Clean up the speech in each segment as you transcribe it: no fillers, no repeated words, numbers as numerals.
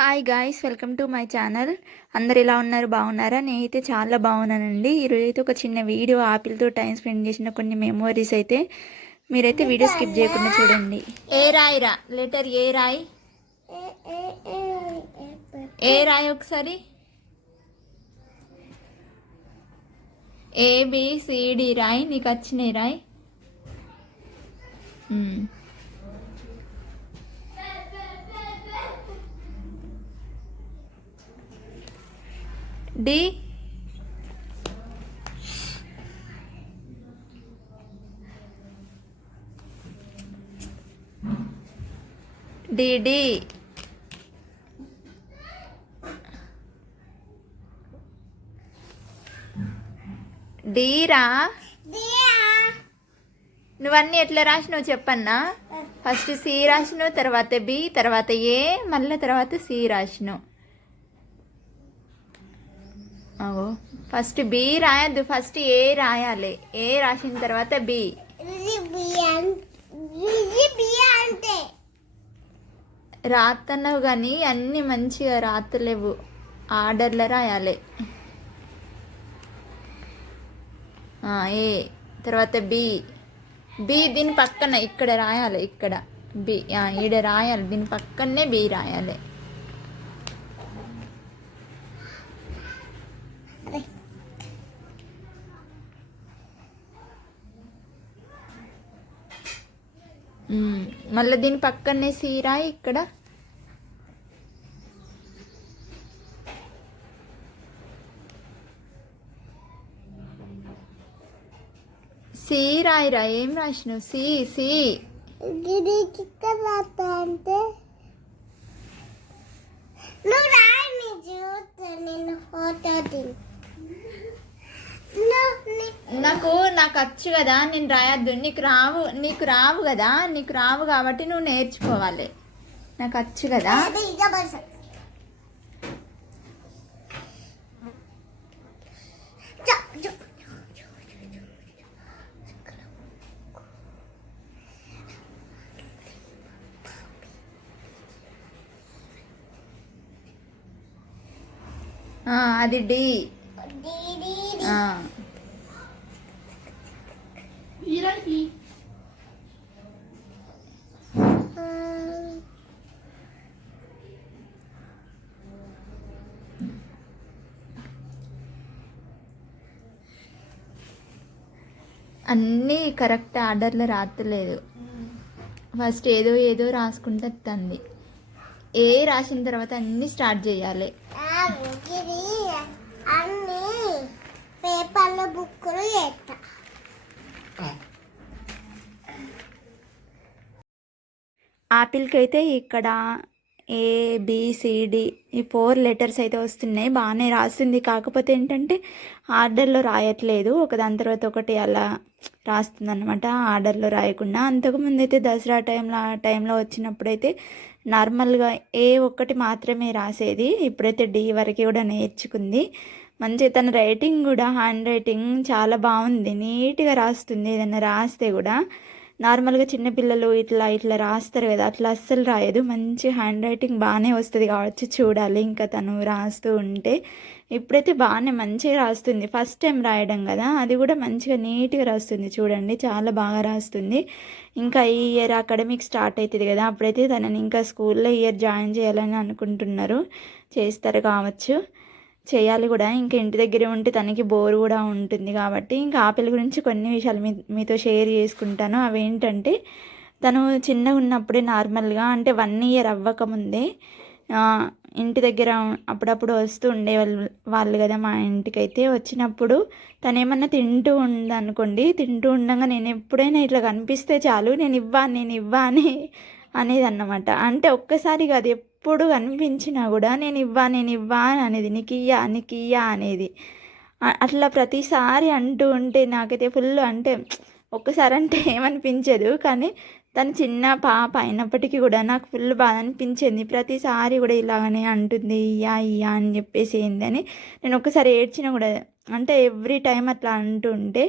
Hi guys, welcome to my channel. అందరు ఎలా ఉన్నారు? బాగున్నారా? నేనైతే చాలా బాగున్నానండి. ఈరోజు అయితే ఒక చిన్న వీడియో ఆపిల్తో టైం స్పెండ్ చేసిన కొన్ని మెమోరీస్ అయితే మీరైతే వీడియో స్కిప్ చేయకుండా చూడండి. ఏ రాయిరా, లెటర్ ఏ రాయి, ఏ రాయి ఒకసారి. ఏబిసిడి రాయి, నీకు వచ్చినాయి రాయి. D D డీరా. నువ్వన్నీ ఎట్లా రాసినావు చెప్పన్నా? ఫస్ట్ సి రాసినావు, తర్వాత బి, తర్వాత ఏ, మళ్ళీ తర్వాత సి రాసినావు. అవో ఫస్ట్ బి రాయద్దు, ఫస్ట్ ఏ రాయాలి. ఏ రాసిన తర్వాత బి. రాత్తన్నావు కానీ అన్నీ మంచిగా రాత్తలేవు, ఆర్డర్లో రాయాలి. ఏ తర్వాత బి. బి దీని పక్కన ఇక్కడ రాయాలి, ఇక్కడ బి ఈడ రాయాలి, దీని పక్కనే బి రాయాలి. మళ్ళీ దీని పక్కనే సి రాయి, ఇక్కడ సి రాయిరా. ఏం రాసినావు? సి సి నాకు వచ్చు కదా, నేను రాయద్దు. నీకు రావు కదా, నీకు రావు కాబట్టి నువ్వు నేర్చుకోవాలి. నాకు వచ్చు కదా. అది డి. అన్నీ కరెక్ట్ ఆర్డర్లో రాత్తలేదు. ఫస్ట్ ఏదో ఏదో రాసుకుంటే వస్తుంది. ఏ రాసిన తర్వాత అన్నీ స్టార్ట్ చేయాలి. పేపర్లో బుక్కులు ఆపిల్కి అయితే ఇక్కడ ఏబిసిడి ఈ 4 లెటర్స్ అయితే వస్తున్నాయి. బాగానే రాస్తుంది, కాకపోతే ఏంటంటే ఆర్డర్లో రాయట్లేదు, ఒకదాని తర్వాత ఒకటి అలా రాస్తుంది అనమాట, ఆర్డర్లో రాయకుండా. అంతకుముందు అయితే దసరా టైంలో వచ్చినప్పుడైతే నార్మల్గా ఏ ఒక్కటి మాత్రమే రాసేది. ఇప్పుడైతే డి వరకు కూడా నేర్చుకుంది. మంచిగా తన రైటింగ్ కూడా, హ్యాండ్ రైటింగ్ చాలా బాగుంది, నీట్గా రాస్తుంది. ఏదైనా రాస్తే కూడా నార్మల్గా చిన్నపిల్లలు ఇట్లా రాస్తారు కదా, అట్లా అస్సలు రాయదు. మంచి హ్యాండ్ రైటింగ్ బాగానే వస్తుంది కావచ్చు, చూడాలి ఇంకా తను రాస్తూ ఉంటే. ఇప్పుడైతే బాగానే మంచిగా రాస్తుంది. ఫస్ట్ టైం రాయడం కదా, అది కూడా మంచిగా నీట్గా రాస్తుంది. చూడండి, చాలా బాగా రాస్తుంది. ఇంకా ఈ ఇయర్ అకాడమిక్ స్టార్ట్ అవుతుంది కదా, అప్పుడైతే తనని ఇంకా స్కూల్లో జాయిన్ చేయాలని అనుకుంటున్నారు. చేస్తారు కావచ్చు, చేయాలి కూడా. ఇంకా ఇంటి దగ్గరే ఉంటే తనకి బోర్ కూడా ఉంటుంది కాబట్టి ఇంకా ఆపిల్ గురించి కొన్ని విషయాలు మీతో షేర్ చేసుకుంటాను. అవేంటంటే, తను చిన్నగా ఉన్నప్పుడే నార్మల్గా అంటే 1 ఇయర్ అవ్వకముందే ఇంటి దగ్గర అప్పుడప్పుడు వస్తూ వాళ్ళు కదా మా ఇంటికైతే. వచ్చినప్పుడు తను ఏమన్నా తింటూ ఉందనుకోండి, తింటూ ఉండగా నేను ఎప్పుడైనా ఇట్లా కనిపిస్తే చాలు నేను ఇవ్వా అనేది అన్నమాట. అంటే ఒక్కసారి కాదు, ఎప్పుడు కనిపించినా కూడా నేను ఇవ్వా అనేది, నీకు ఇయ్యా అనేది. అట్లా ప్రతిసారి అంటూ ఉంటే నాకైతే ఫుల్, అంటే ఒక్కసారి అంటే ఏమనిపించదు, కానీ తను చిన్న పాప అయినప్పటికీ కూడా నాకు ఫుల్ బాధ అనిపించింది. ప్రతిసారి కూడా ఇలాగనే అంటుంది, ఇయ్యా అని చెప్పేసి ఏందని. నేను ఒకసారి ఏడ్చినా కూడా, అంటే ఎవ్రీ టైం అట్లా అంటుంటే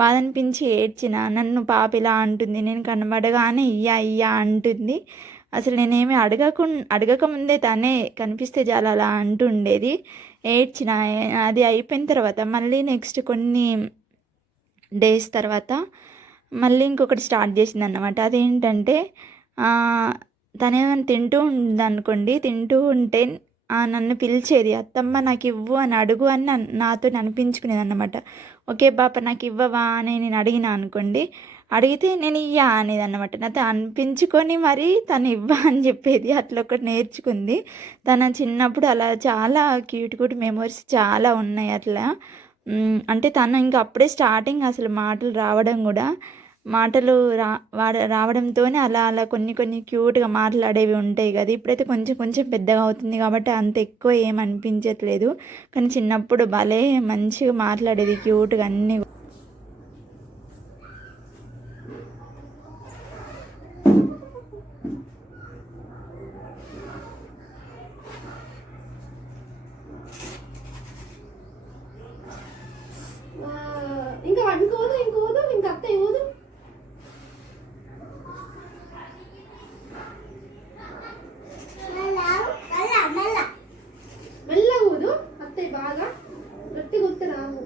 బాధ అనిపించి ఏడ్చిన. నన్ను పాప ఇలా అంటుంది, నేను కనబడగానే ఇయ్యా అంటుంది. అసలు నేనేమి అడగకముందే తనే కనిపిస్తే చాలు అలా అంటుండేది. ఏడ్చిన. అది అయిపోయిన తర్వాత మళ్ళీ నెక్స్ట్ కొన్ని డేస్ తర్వాత మళ్ళీ ఇంకొకటి స్టార్ట్ చేసిందన్నమాట. అదేంటంటే తనేమైనా తింటూ ఉందనుకోండి, తింటూ ఉంటే నన్ను పిలిచేది, అత్తమ్మ నాకు ఇవ్వు అని అడుగు అని నాతో అనిపించుకునేది అన్నమాట. ఓకే పాప నాకు ఇవ్వవా అని నేను అడిగిన అనుకోండి, అడిగితే నేను ఇయ్యా అనేది అన్నమాట. నాతో అనిపించుకొని మరీ తను ఇవ్వ అని చెప్పేది. అట్లా ఒకటి నేర్చుకుంది. తన చిన్నప్పుడు అలా చాలా క్యూట్ క్యూట్ మెమోరీస్ చాలా ఉన్నాయి అట్లా. అంటే తను ఇంకా అప్పుడే స్టార్టింగ్ అసలు మాటలు రావడం కూడా, మాటలు రావడంతోనే అలా అలా కొన్ని కొన్ని క్యూట్గా మాట్లాడేవి ఉంటాయి కదా. ఇప్పుడైతే కొంచెం కొంచెం పెద్దగా అవుతుంది కాబట్టి అంత ఎక్కువ ఏమనిపించట్లేదు. కానీ చిన్నప్పుడు భలే మంచిగా మాట్లాడేది క్యూట్గా అన్నీ. ఇంకా ఇంకోదు ఇంకోదు ఇంకా అత్త ఇవ్వదు. మెల్లగా ఊదు అత్తయ్య బాగా గట్టిగా ఉత్త రావు.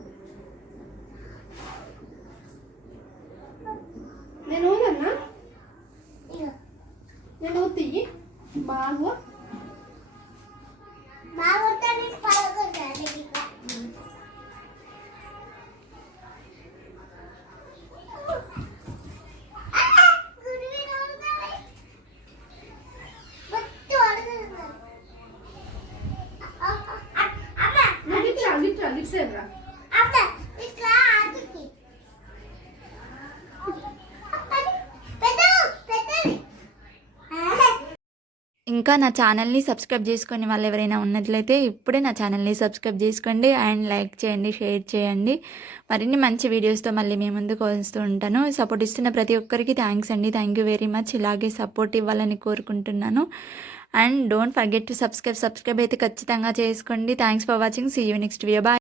నేను ఊదన్నా, నేను ఊతియ్యి బాగా గిట్సేరా. ఇంకా నా ఛానల్ని సబ్స్క్రైబ్ చేసుకొని వాళ్ళు ఎవరైనా ఉన్నట్లయితే ఇప్పుడే నా ఛానల్ని సబ్స్క్రైబ్ చేసుకోండి అండ్ లైక్ చేయండి, షేర్ చేయండి. మరిన్ని మంచి వీడియోస్తో మళ్ళీ మీ ముందుకు వస్తూ ఉంటాను. సపోర్ట్ ఇస్తున్న ప్రతి ఒక్కరికి థ్యాంక్స్ అండి. Thank you very much. ఇలాగే సపోర్ట్ ఇవ్వాలని కోరుకుంటున్నాను. And don't forget to subscribe అయితే ఖచ్చితంగా చేసుకోండి. Thanks for watching. See you next video. Bye.